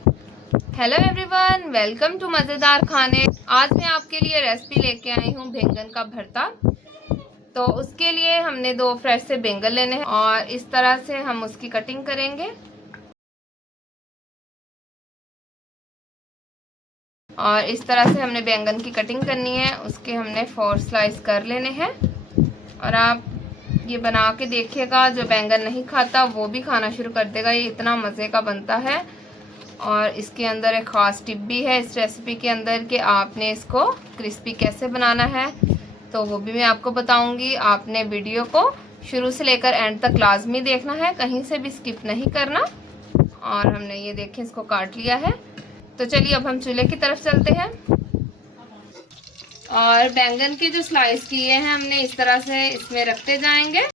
Hello everyone, welcome to मज़ेदार खाने। आज मैं आपके लिए रेसिपी लेके आई हूँ बैंगन का भरता। तो उसके लिए हमने 2 फ्रेश से बैंगन लेने हैं और इस तरह से हम उसकी कटिंग करेंगे। और इस तरह से हमने बैंगन की कटिंग करनी है, उसके हमने 4 स्लाइस कर लेने हैं। और आप ये बना के देखिएगा, जो बैंगन नहीं खाता वो भी खाना शुरू कर देगा। ये इतना मज़े का बनता है। और इसके अंदर एक ख़ास टिप भी है इस रेसिपी के अंदर कि आपने इसको क्रिस्पी कैसे बनाना है, तो वो भी मैं आपको बताऊंगी। आपने वीडियो को शुरू से लेकर एंड तक लाजमी देखना है, कहीं से भी स्किप नहीं करना। और हमने ये देखें इसको काट लिया है। तो चलिए अब हम चूल्हे की तरफ चलते हैं। और बैंगन के जो स्लाइस किए हैं हमने इस तरह से इसमें रखते जाएंगे।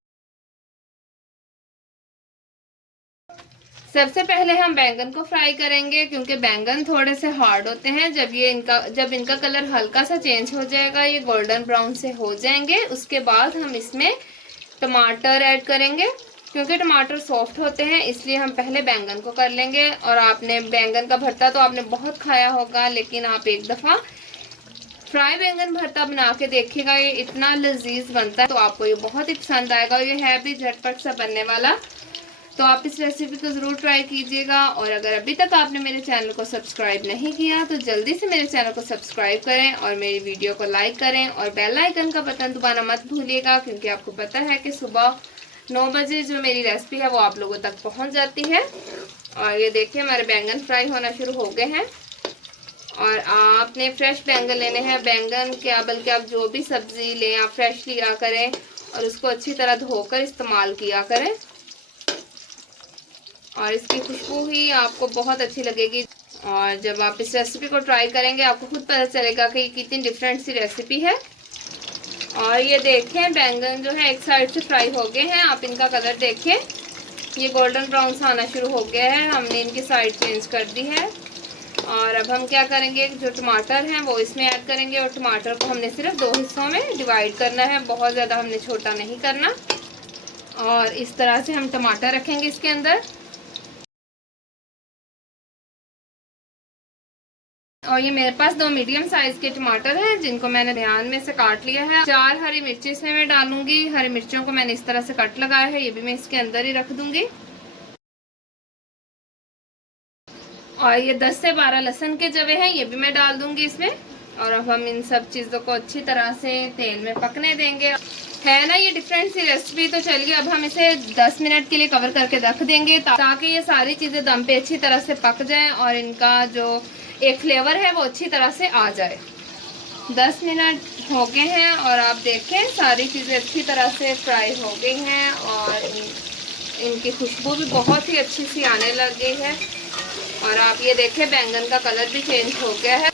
सबसे पहले हम बैंगन को फ्राई करेंगे, क्योंकि बैंगन थोड़े से हार्ड होते हैं। जब इनका कलर हल्का सा चेंज हो जाएगा, ये गोल्डन ब्राउन से हो जाएंगे, उसके बाद हम इसमें टमाटर ऐड करेंगे। क्योंकि टमाटर सॉफ्ट होते हैं इसलिए हम पहले बैंगन को कर लेंगे। और आपने बैंगन का भरता तो आपने बहुत खाया होगा, लेकिन आप एक दफ़ा फ्राई बैंगन भरता बना के देखिएगा, ये इतना लजीज बनता है। तो आपको ये बहुत ही पसंद आएगा। ये है भी झटपट सा बनने वाला, तो आप इस रेसिपी को ज़रूर ट्राई कीजिएगा। और अगर अभी तक आपने मेरे चैनल को सब्सक्राइब नहीं किया तो जल्दी से मेरे चैनल को सब्सक्राइब करें और मेरी वीडियो को लाइक करें और बेल आइकन का बटन दबाना मत भूलिएगा, क्योंकि आपको पता है कि सुबह 9 बजे जो मेरी रेसिपी है वो आप लोगों तक पहुंच जाती है। और ये देखिए हमारे बैंगन फ्राई होना शुरू हो गए हैं। और आपने फ्रेश बैंगन लेने हैं। बैंगन क्या, बल्कि आप जो भी सब्ज़ी लें आप फ्रेश लिया करें और उसको अच्छी तरह धोकर इस्तेमाल किया करें। और इसकी खुशबू ही आपको बहुत अच्छी लगेगी। और जब आप इस रेसिपी को ट्राई करेंगे आपको खुद पता चलेगा कि ये कितनी डिफरेंट सी रेसिपी है। और ये देखें बैंगन जो है एक साइड से फ्राई हो गए हैं। आप इनका कलर देखें, ये गोल्डन ब्राउन सा आना शुरू हो गया है। हमने इनकी साइड चेंज कर दी है। और अब हम क्या करेंगे, जो टमाटर हैं वो इसमें ऐड करेंगे। और टमाटर को हमने सिर्फ 2 हिस्सों में डिवाइड करना है, बहुत ज़्यादा हमने छोटा नहीं करना। और इस तरह से हम टमाटर रखेंगे इसके अंदर। और ये मेरे पास 2 मीडियम साइज के टमाटर हैं, जिनको मैंने ध्यान में से काट लिया है। 4 हरी मिर्ची इसमें मैं डालूंगी। हरी मिर्चियों को मैंने इस तरह से कट लगाया है, ये भी मैं इसके अंदर ही रख दूंगी। और ये 10 से 12 लहसुन के जवे हैं, ये भी मैं डाल दूंगी इसमें। और अब हम इन सब चीज़ों को अच्छी तरह से तेल में पकने देंगे। है ना ये डिफरेंट सी रेसिपी। तो चलिए अब हम इसे 10 मिनट के लिए कवर करके रख देंगे, ताकि ये सारी चीज़ें दम पे अच्छी तरह से पक जाएं और इनका जो एक फ्लेवर है वो अच्छी तरह से आ जाए। 10 मिनट हो गए हैं और आप देखें सारी चीज़ें अच्छी तरह से फ्राई हो गई हैं। और इनकी खुशबू भी बहुत ही अच्छी सी आने लग गई है। और आप ये देखें बैंगन का कलर भी चेंज हो गया है।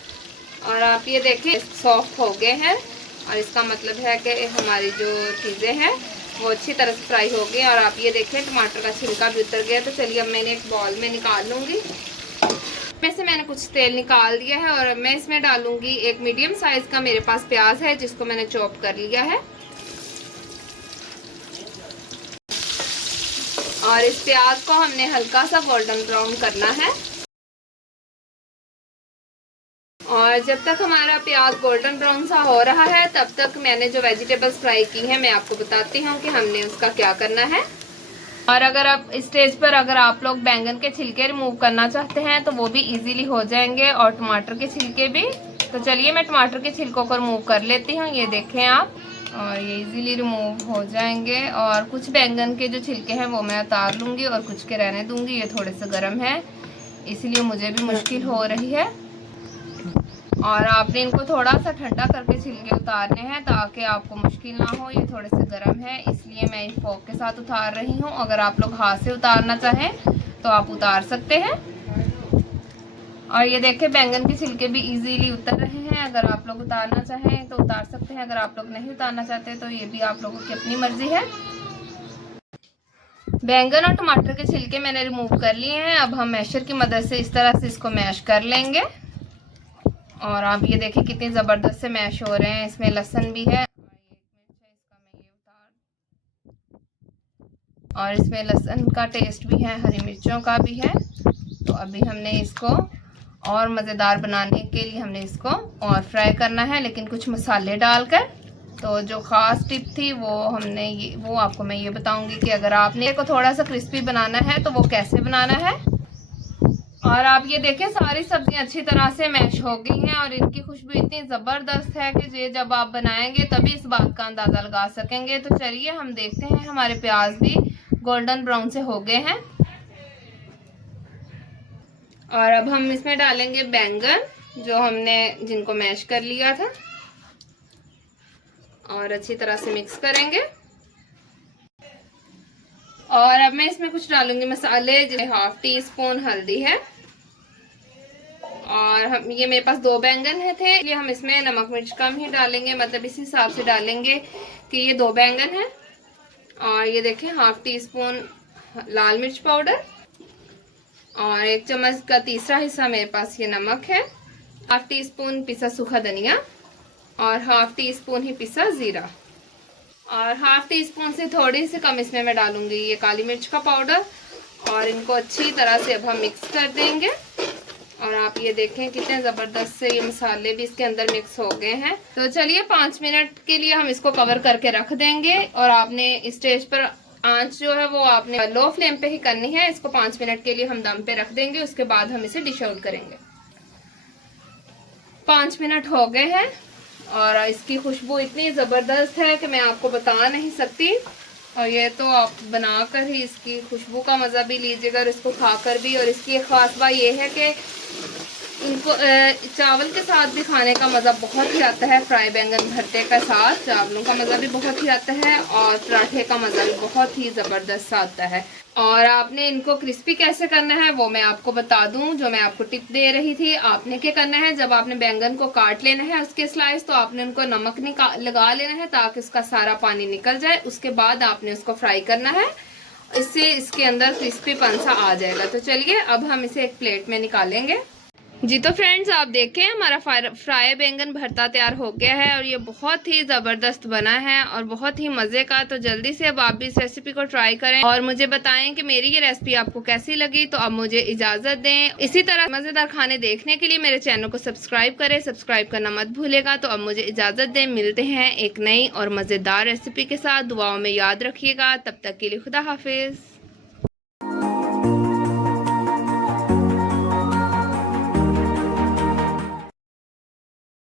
और आप ये देखें सॉफ्ट हो गए हैं। और इसका मतलब है कि हमारी जो चीज़ें हैं वो अच्छी तरह से फ्राई हो गई। और आप ये देखें टमाटर का छिलका भी उतर गया। तो चलिए अब मैंने एक बॉल में निकाल लूँगी। इसमें से मैंने कुछ तेल निकाल दिया है और मैं इसमें डालूंगी एक मीडियम साइज़ का मेरे पास प्याज है, जिसको मैंने चॉप कर लिया है। और इस प्याज को हमने हल्का सा गोल्डन ब्राउन करना है। और जब तक हमारा प्याज गोल्डन ब्राउन सा हो रहा है तब तक मैंने जो वेजिटेबल्स फ्राई की हैं मैं आपको बताती हूँ कि हमने उसका क्या करना है। और अगर आप इस स्टेज पर अगर आप लोग बैंगन के छिलके रिमूव करना चाहते हैं तो वो भी इजीली हो जाएंगे, और टमाटर के छिलके भी। तो चलिए मैं टमाटर के छिलकों को रिमूव कर लेती हूँ, ये देखें आप। और ये इजीली रिमूव हो जाएंगे। और कुछ बैंगन के जो छिलके हैं वो मैं उतार लूँगी और कुछ के रहने दूँगी। ये थोड़े से गर्म है इसलिए मुझे भी मुश्किल हो रही है। और आपने इनको थोड़ा सा ठंडा करके छिलके उतारने हैं ताकि आपको मुश्किल ना हो। ये थोड़े से गर्म है इसलिए मैं इस फोक के साथ उतार रही हूँ। अगर आप लोग हाथ से उतारना चाहें तो आप उतार सकते हैं। और ये देखें बैंगन के छिलके भी इजीली उतर रहे हैं। अगर आप लोग उतारना चाहें तो उतार सकते हैं, अगर आप लोग नहीं उतारना चाहते तो ये भी आप लोगों की अपनी मर्जी है। बैंगन और टमाटर के छिलके मैंने रिमूव कर लिए हैं। अब हम मैशर की मदद से इस तरह से इसको मैश कर लेंगे। और आप ये देखिए कितनी ज़बरदस्त से मैश हो रहे हैं। इसमें लहसुन भी है और इसमें लहसुन का टेस्ट भी है, हरी मिर्चों का भी है। तो अभी हमने इसको और मज़ेदार बनाने के लिए हमने इसको और फ्राई करना है, लेकिन कुछ मसाले डालकर। तो जो ख़ास टिप थी वो आपको मैं ये बताऊंगी कि अगर आपने को थोड़ा सा क्रिस्पी बनाना है तो वो कैसे बनाना है। और आप ये देखें सारी सब्जियां अच्छी तरह से मैश हो गई हैं और इनकी खुशबू इतनी ज़बरदस्त है कि ये जब आप बनाएंगे तभी इस बात का अंदाज़ा लगा सकेंगे। तो चलिए हम देखते हैं, हमारे प्याज भी गोल्डन ब्राउन से हो गए हैं। और अब हम इसमें डालेंगे बैंगन जो हमने जिनको मैश कर लिया था और अच्छी तरह से मिक्स करेंगे। और अब मैं इसमें कुछ डालूंगी मसाले, जैसे 1/2 टीस्पून हल्दी है। और ये मेरे पास 2 बैंगन थे, इसलिए हम इसमें नमक मिर्च कम ही डालेंगे, मतलब इस हिसाब से डालेंगे कि ये 2 बैंगन है। और ये देखें 1/2 टीस्पून लाल मिर्च पाउडर और 1 चम्मच का तीसरा हिस्सा मेरे पास ये नमक है। 1/2 टीस्पून पिसा सूखा धनिया और 1/2 टीस्पून ही पिसा जीरा। और 1/2 टीस्पून से थोड़ी सी कम इसमें मैं डालूंगी ये काली मिर्च का पाउडर। और इनको अच्छी तरह से अब हम मिक्स कर देंगे। और आप ये देखें कितने ज़बरदस्त से ये मसाले भी इसके अंदर मिक्स हो गए हैं। तो चलिए 5 मिनट के लिए हम इसको कवर करके रख देंगे। और आपने इस स्टेज पर आंच जो है वो आपने लो फ्लेम पे ही करनी है। इसको 5 मिनट के लिए हम दम पे रख देंगे, उसके बाद हम इसे डिश आउट करेंगे। 5 मिनट हो गए हैं और इसकी खुशबू इतनी ज़बरदस्त है कि मैं आपको बता नहीं सकती। और ये तो आप बनाकर ही इसकी खुशबू का मज़ा भी लीजिएगा और इसको खाकर भी। और इसकी एक ख़ास बात ये है कि इनको चावल के साथ भी खाने का मज़ा बहुत ही आता है। फ्राई बैंगन भरते के साथ चावलों का मज़ा भी बहुत ही आता है और पराठे का मज़ा भी बहुत ही ज़बरदस्त आता है। और आपने इनको क्रिस्पी कैसे करना है वो मैं आपको बता दूं, जो मैं आपको टिप दे रही थी। आपने क्या करना है, जब आपने बैंगन को काट लेना है उसके स्लाइस, तो आपने उनको नमक लगा लेना है ताकि उसका सारा पानी निकल जाए। उसके बाद आपने उसको फ्राई करना है, इससे इसके अंदर क्रिस्पीपन सा आ जाएगा। तो चलिए अब हम इसे एक प्लेट में निकालेंगे। जी तो फ्रेंड्स आप देखें हमारा फ्राई बैंगन भरता तैयार हो गया है और ये बहुत ही ज़बरदस्त बना है और बहुत ही मज़े का। तो जल्दी से अब आप भी इस रेसिपी को ट्राई करें और मुझे बताएं कि मेरी ये रेसिपी आपको कैसी लगी। तो अब मुझे इजाज़त दें। इसी तरह मज़ेदार खाने देखने के लिए मेरे चैनल को सब्सक्राइब करें, सब्सक्राइब करना मत भूलेगा। तो अब मुझे इजाज़त दें, मिलते हैं एक नई और मज़ेदार रेसिपी के साथ। दुआओं में याद रखिएगा, तब तक के लिए खुदा हाफिज़।